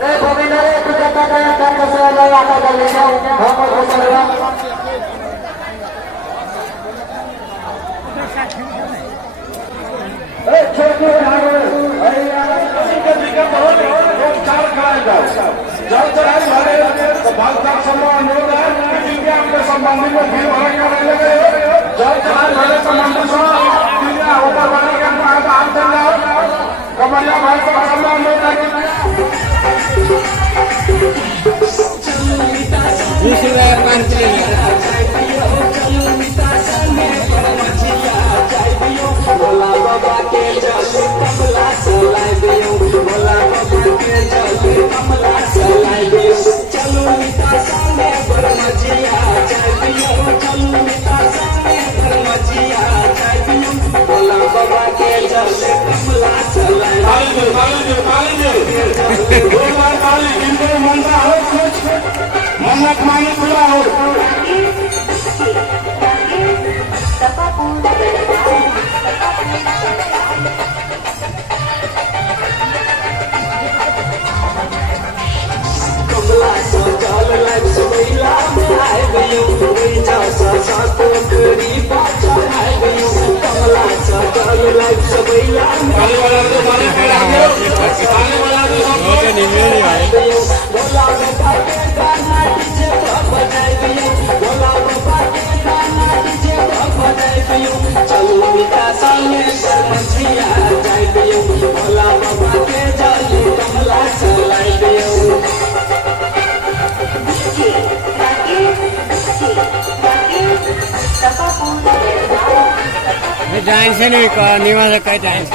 रे गोविंद रे तुझे क्या क्या कर कसर ले आता कर ले जाओ हम और कसर ला ए छोटे भाई अरे यार इनका दिक्कत हो वो चार खाएगा जब चढ़ाई भरे तो भागदार सम्मान हो रहा है इंडिया के संबंधी में भीड़ भड़का करने लगे जब चढ़ाई भरे संबंधी से इंडिया ऊपर बढ़ने के बाद आम चल रहा कमरिया भाई को सम्मान हो रहा है दूसरा पांच भोला बाबा के जल कमला चलाए दियो भोला बाबा के जल कमला चलाए दियो चलो मिता संगे बरमजिया जाए दियो चलो मिता संगे बरमजिया जाए दियो भोला बाबा के जल कमला चलाए दियो भगवान काली इनको मंदा हो कुछ मन्नत मांगे पूरा हो कमला चल लाइफ सबैला आए गयो वही जा को करी पाछा आए गयो कमला चल लाइफ सबैला आने वाला तो मारे खड़ा हो आने वाला तो ओके नहीं मेरी भाई भोला बाबा के गाना डीजे बजाए गयो भोला बाबा के गाना डीजे बजाए गयो चलो मिता संगे बरमजिया जाए गयो भोला बाबा के जल कमला चलाए गयो डांस नहीं कर निवास का डांस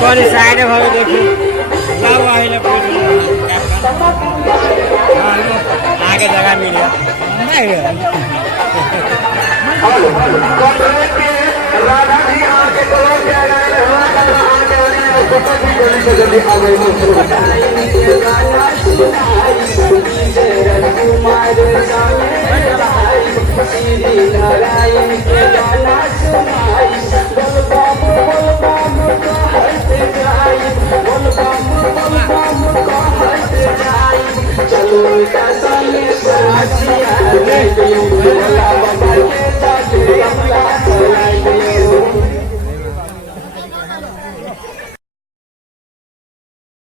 कौन साइड भागे देखिए आगे जगह मिल चलो